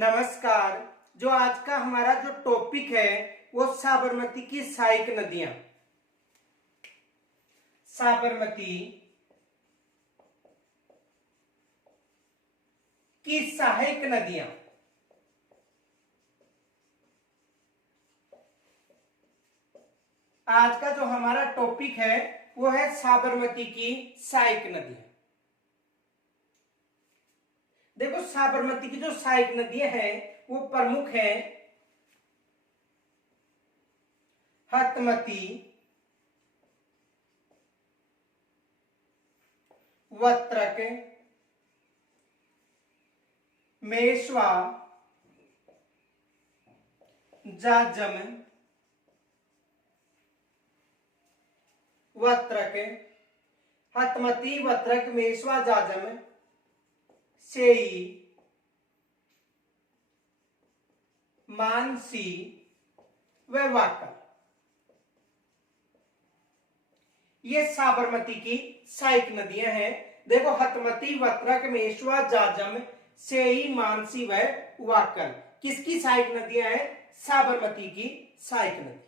नमस्कार। जो आज का हमारा जो टॉपिक है वो साबरमती की सहायक नदियां। साबरमती की सहायक नदियां। आज का जो हमारा टॉपिक है वो है साबरमती की सहायक नदियां। देखो, साबरमती की जो सहायक नदियां हैं वो प्रमुख हैं हतमती, वत्रक, मेश्वा, जाजम, वत्रक। हतमती, वत्रक, मेश्वा, जाजम, सेई, मानसी व वाकल, ये साबरमती की सहायक नदियां हैं। देखो, हतमती, वत्रक, मेश्वा, जाजम, सेई, मानसी व वाकल किसकी सहायक नदियां हैं? साबरमती की सहायक नदी।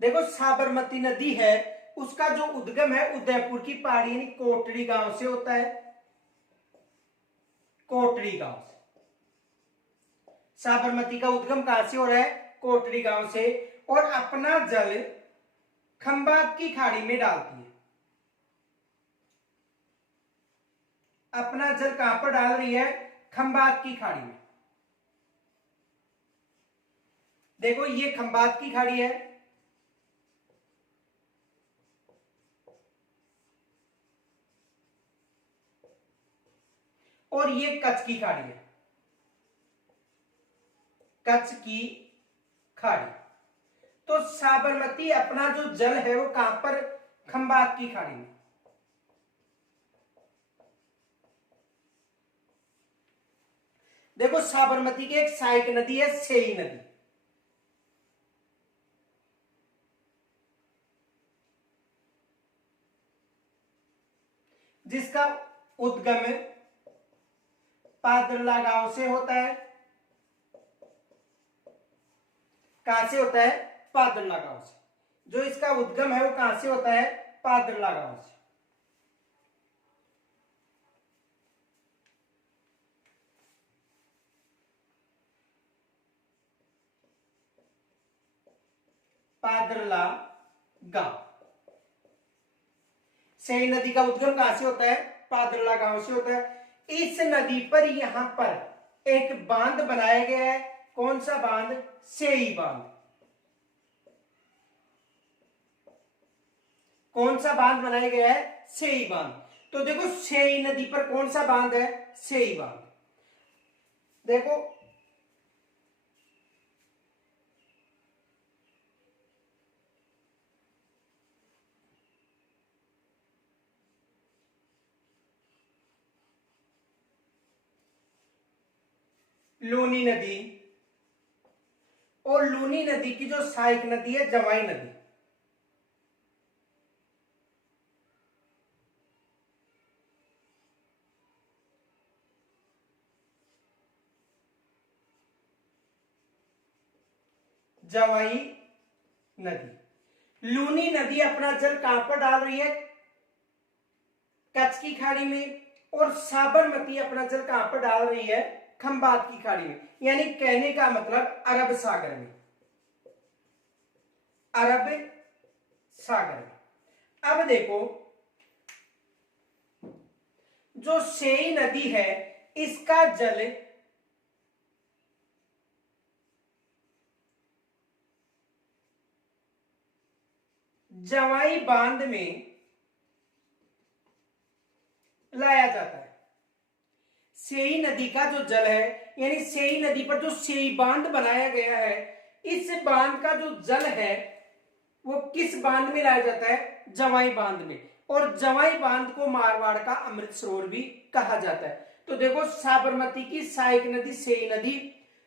देखो, साबरमती नदी है उसका जो उद्गम है उदयपुर की पहाड़ी यानी कोटड़ी गांव से होता है। कोटड़ी गांव से साबरमती का उद्गम कहां से हो रहा है? कोटड़ी गांव से। और अपना जल खंबात की खाड़ी में डालती है। अपना जल कहां पर डाल रही है? खंबात की खाड़ी में। देखो, ये खंबात की खाड़ी है और ये कच्छ की खाड़ी है। कच्छ की खाड़ी। तो साबरमती अपना जो जल है वो कहां पर? खंबात की खाड़ी में। देखो, साबरमती की एक सहायक नदी है सेई नदी। जिसका उद्गम पादरला गांव से होता है। कहां से होता है? पादरला गांव से। जो इसका उद्गम है वो कहां से होता है? पादरला गांव से। पादरला गांव। सेई नदी का उद्गम कहां से होता है? पादरला गांव से होता है। इस नदी पर यहां पर एक बांध बनाया गया है। कौन सा बांध? सेई बांध। कौन सा बांध बनाया गया है? सेई बांध। तो देखो, सेई नदी पर कौन सा बांध है? सेई बांध। देखो, लूनी नदी और लूनी नदी की जो सहायक नदी है जवाई नदी। जवाई नदी। लूनी नदी अपना जल कहां पर डाल रही है? कच्छ की खाड़ी में। और साबरमती अपना जल कहां पर डाल रही है? खंबात की खाड़ी में। यानी कहने का मतलब अरब सागर में। अरब सागर में। अब देखो, जो सेई नदी है इसका जल जवाई बांध में लाया जाता है। सेई नदी का जो जल है यानी सेई नदी पर जो सेई बांध बनाया गया है, इस बांध का जो जल है वो किस बांध में लाया जाता है? जवाई बांध में। और जवाई बांध को मारवाड़ का अमृत सरोवर भी कहा जाता है। तो देखो साबरमती की सहायक नदी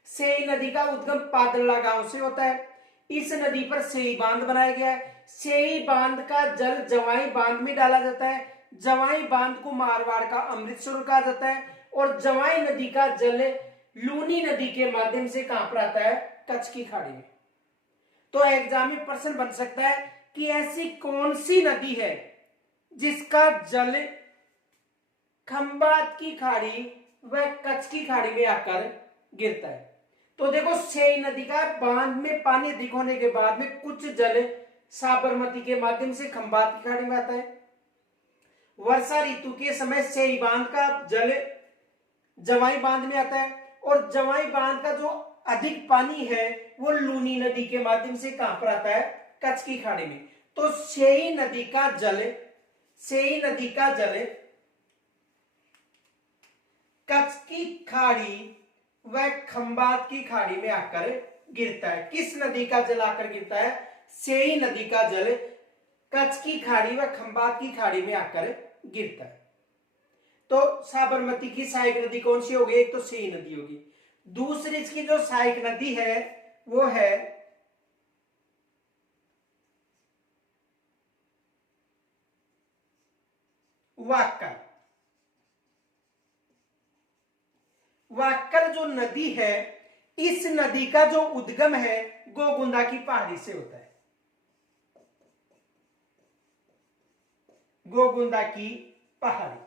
सेई नदी का उद्गम पादला गांव से होता है। इस नदी पर सेई बांध बनाया गया है। सेई बांध का जल जवाई बांध में डाला जाता है। जवाई बांध को मारवाड़ का अमृत सरोवर कहा जाता है। और जवाई नदी का जल लूनी नदी के माध्यम से कहां पर आता है? कच्छ की खाड़ी में। तो एग्जाम में प्रश्न बन सकता है कि ऐसी कौन सी नदी है जिसका जल खंबात की खाड़ी व कच्छ की खाड़ी में आकर गिरता है। तो देखो सेई नदी का बांध में पानी अधिक होने के बाद में कुछ जल साबरमती के माध्यम से खंबात की खाड़ी में आता है। वर्षा ऋतु के समय सेई बांध का जल जवाई बांध में आता है और जवाई बांध का जो अधिक पानी है वो लूनी नदी के माध्यम से कहां पर आता है? कच्छ की खाड़ी में। तो सेई नदी का जल कच्छ की खाड़ी व खंबात की खाड़ी में आकर गिरता है। किस नदी का जल आकर गिरता है? सेई नदी का जल कच्छ की खाड़ी व खंबात की खाड़ी में आकर गिरता है। तो साबरमती की सहायक नदी कौन सी होगी? एक तो सेई नदी होगी। दूसरी इसकी जो सहायक नदी है वो है वाक्कल। वाक्कल जो नदी है, इस नदी का जो उद्गम है गोगुंदा की पहाड़ी से होता है। गोगुंदा की पहाड़ी,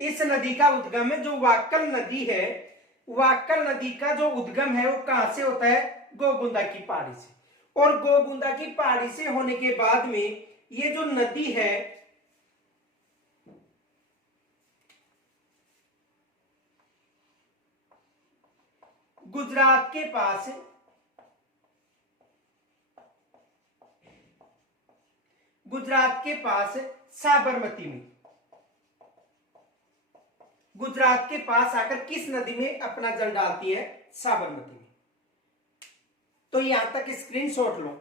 इस नदी का उद्गम है। जो वाक्कल नदी है, वाक्कल नदी का जो उद्गम है वो कहां से होता है? गोगुंदा की पहाड़ी से। और गोगुंदा की पहाड़ी से होने के बाद में ये जो नदी है गुजरात के पास साबरमती में, गुजरात के पास आकर किस नदी में अपना जल डालती है? साबरमती में। तो यहां तक स्क्रीनशॉट लो।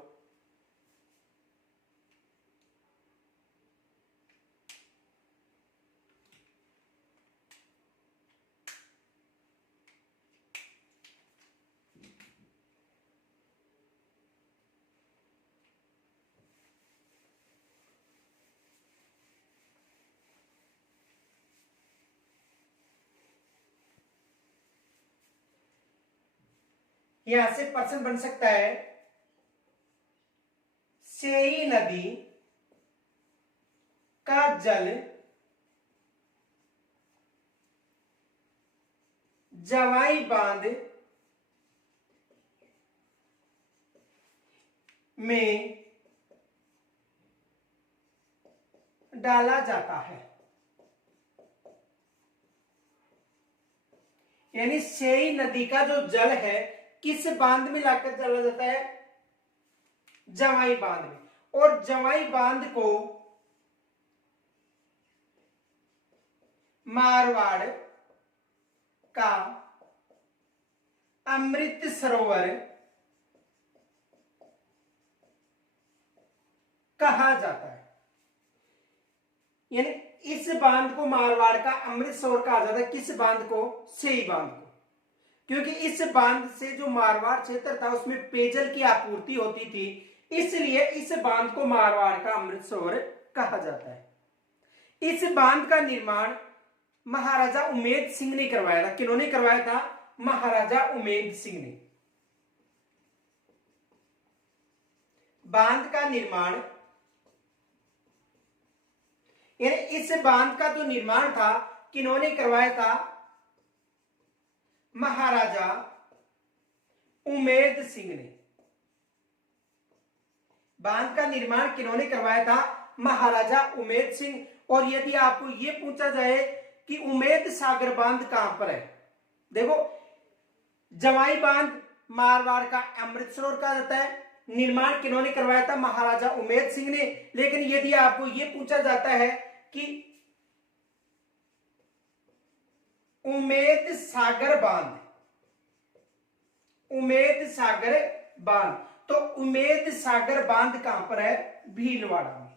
यहां से प्रश्न बन सकता है सेई नदी का जल जवाई बांध में डाला जाता है। यानी सेई नदी का जो जल है किस बांध में लाकर डाला जाता है? जवाई बांध में। और जवाई बांध को मारवाड़ का अमृत सरोवर कहा जाता है। यानी इस बांध को मारवाड़ का अमृत सरोवर कहा जाता है। किस बांध को? सेई बांध को। क्योंकि इस बांध से जो मारवाड़ क्षेत्र था उसमें पेयजल की आपूर्ति होती थी, इसलिए इस बांध को मारवाड़ का अमृत सरोवर कहा जाता है। इस बांध का निर्माण महाराजा उमेद सिंह ने करवाया था। किन्होंने करवाया था? महाराजा उमेद सिंह ने। बांध का निर्माण, यानी इस बांध का जो निर्माण था किन्होंने करवाया था? महाराजा उमेद सिंह ने। बांध का निर्माण किन्होंने करवाया था? महाराजा उमेद सिंह। और यदि आपको यह पूछा जाए कि उमेद सागर बांध कहां पर है, देखो जवाई बांध मारवाड़ का अमृत सरोवर कहा जाता है। निर्माण किन्होंने करवाया था? महाराजा उमेद सिंह ने। लेकिन यदि आपको यह पूछा जाता है कि उमेद सागर बांध, उमेद सागर बांध, तो उमेद सागर बांध कहां पर है? भीलवाड़ा में।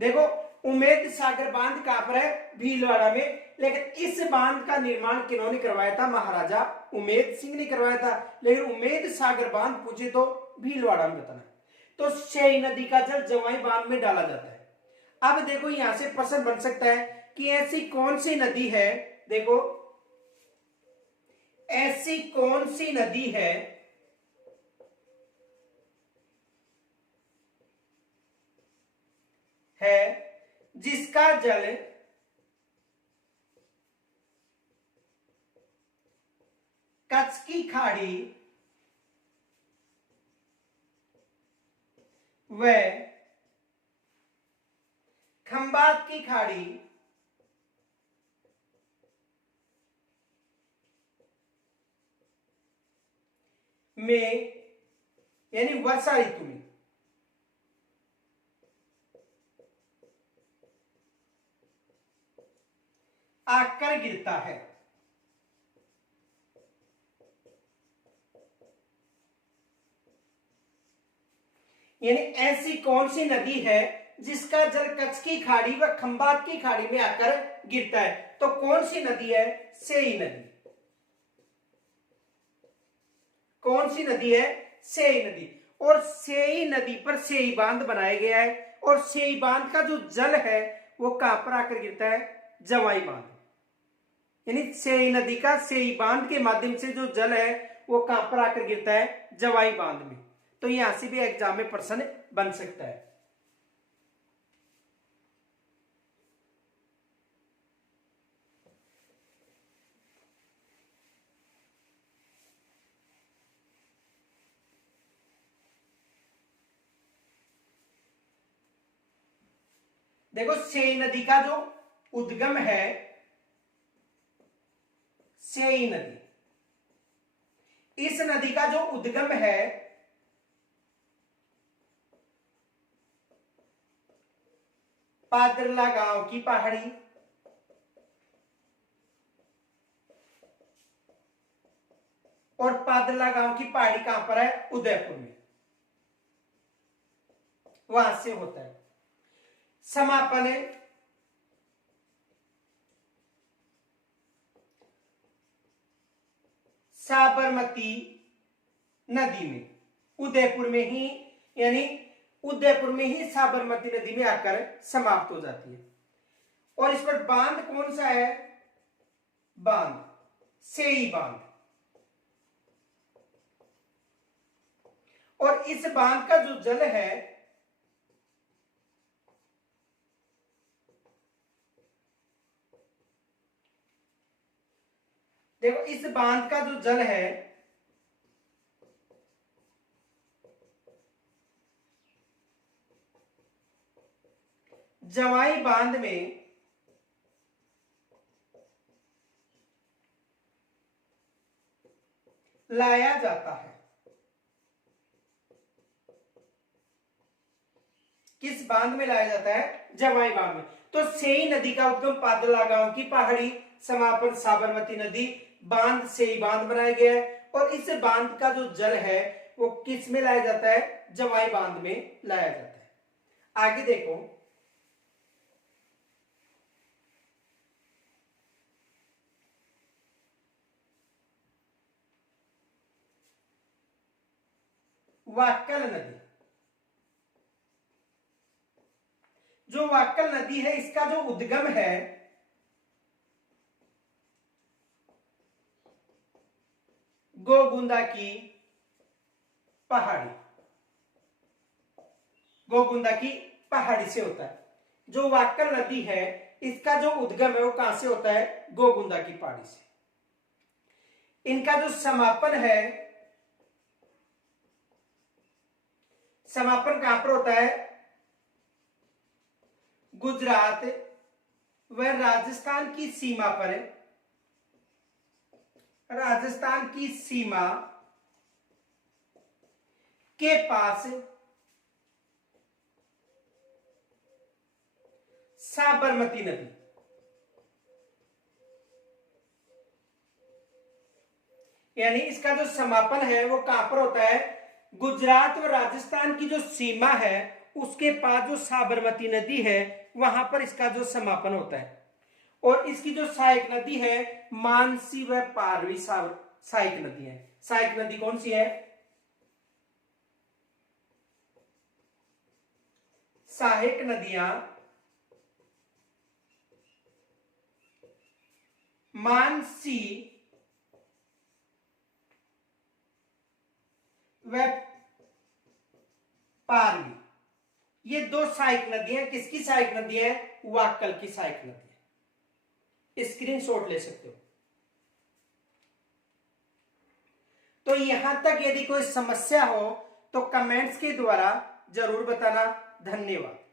देखो उम्मेद सागर बांध कहां पर है, भीलवाड़ा में, लेकिन इस बांध का निर्माण किन्होंने करवाया था, महाराजा उम्मेद सिंह ने करवाया था। लेकिन उम्मेद सागर बांध पूछे तो भीलवाड़ा में बताना। तो सेई नदी का जल जवाई बांध में डाला जाता है। अब देखो यहां से प्रश्न बन सकता है कि ऐसी कौन सी नदी है, देखो ऐसी कौन सी नदी है जिसका जल कच्छ की खाड़ी व खंबात की खाड़ी में यानी वर्षा ऋतु में आकर गिरता है। यानी ऐसी कौन सी नदी है जिसका जल कच्छ की खाड़ी व खंबात की खाड़ी में आकर गिरता है, तो कौन सी नदी है, सेई नदी। कौन सी नदी है, सेई नदी। और सेई नदी पर सेई बांध बनाया गया है, और सेई बांध का जो जल है वो कहां पर आकर गिरता है, जवाई बांध। यानी सेई नदी का सेई बांध के माध्यम से जो जल है वो कहां पर आकर गिरता है, जवाई बांध में। तो यहां से भी एग्जाम में प्रश्न बन सकता है। देखो सेई नदी का जो उद्गम है, सेई नदी, इस नदी का जो उद्गम है पादरला गांव की पहाड़ी और पादरला गांव की पहाड़ी कहां पर है, उदयपुर में, वहां से होता है। समापन साबरमती नदी में, उदयपुर में ही, यानी उदयपुर में ही साबरमती नदी में आकर समाप्त हो जाती है। और इस पर बांध कौन सा है, बांध सेई बांध। और इस बांध का जो जल है देखो, इस बांध का जो जल है जवाई बांध में लाया जाता है। किस बांध में लाया जाता है, जवाई बांध में। तो सेई नदी का उद्गम पादला गांव की पहाड़ी, समापन साबरमती नदी, बांध सेई बांध बनाया गया है। और इस बांध का जो जल है वो किस में लाया जाता है, जवाई बांध में लाया जाता है। आगे देखो, वाक्कल नदी, जो वाक्कल नदी है इसका जो उद्गम है गोगुंदा की पहाड़ी, गोगुंदा की पहाड़ी से होता है। जो वाक्कल नदी है इसका जो उद्गम है वो कहां से होता है, गोगुंदा की पहाड़ी से। इनका जो समापन है, समापन कहां पर होता है, गुजरात व राजस्थान की सीमा पर, राजस्थान की सीमा के पास साबरमती नदी, यानी इसका जो समापन है वो कहां पर होता है, गुजरात और राजस्थान की जो सीमा है उसके पास जो साबरमती नदी है वहां पर इसका जो समापन होता है। और इसकी जो सहायक नदी है मानसी व पारवी सहायक नदी है। सहायक नदी कौन सी है? सहायक नदियां मानसी व पारवी, ये दो सहायक नदियां किसकी सहायक नदी है? वाक्कल की सहायक नदी है। स्क्रीनशॉट ले सकते हो। तो यहां तक यदि कोई समस्या हो तो कमेंट्स के द्वारा जरूर बताना। धन्यवाद।